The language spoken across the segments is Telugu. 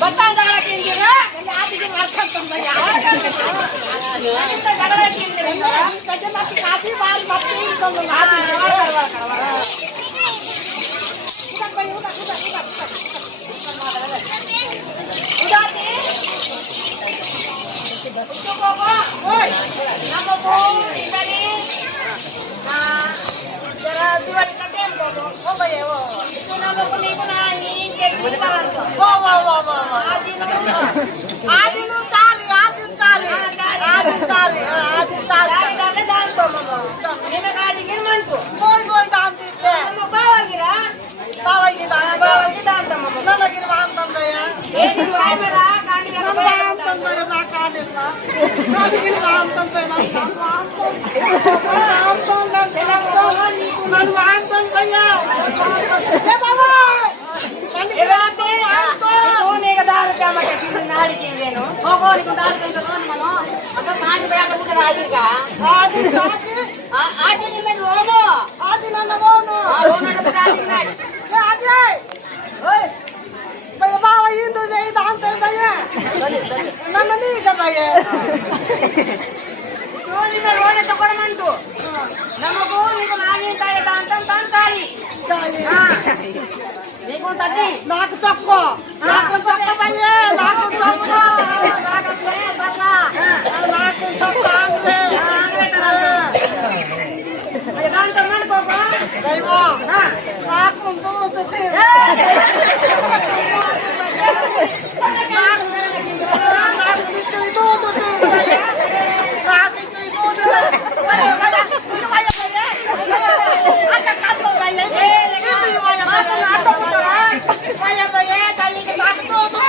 बताओ जगह के लिए ना आज के मार्केट तुम भैया जगह के लिए कैसे मत काफी बार मत तुम आज నాకు తక్కువ నాకు తక్కువ భయ్యే నాకు తక్కువ నాకు తక్కువ నాకు తక్కువ ఆంగ్రే మరి దాంతో మనకోపా దైవో నాకు దూదుతే నాకు నిచ్చు దూదుతే భయ్యే నాకు నిచ్చు దూదుతే భయ్యే భయ్యే అక్క కట్టు భయ్యే ఇది భయ్యే భయ్యే భయ్యే తల్లి నాకు దూదుతే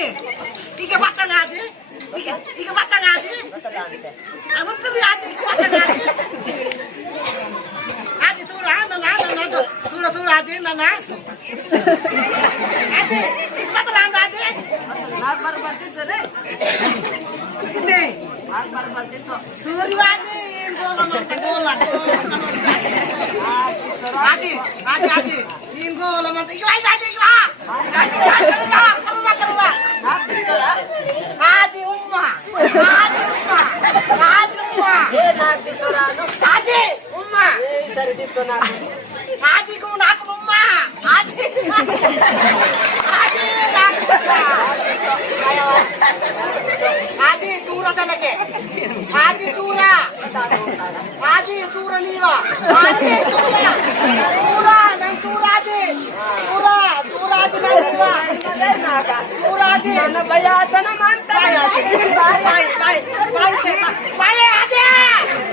Adi, ike batang adi, ike batang adi. Aku tuh bi adi, ike batang adi. Adi surah, nana, surah adi, nana. Adi, ike batang adi. Mas baru berarti sore. Ini, Mas baru berarti so. suri adi, bola mata bola. Adi, ini bola mata. Ike adi, keluar. Adi Umma. Nanti sorano. Adi Umma. Dari situ nanti. Adi ku nak Umma. Adi nak Umma. Adi tura lagi. Adi tura liwa. Adi tura nang tura adi. Tura adi nang liwa. Tura adi. Mana bayar tanah mantan. Bye, adi.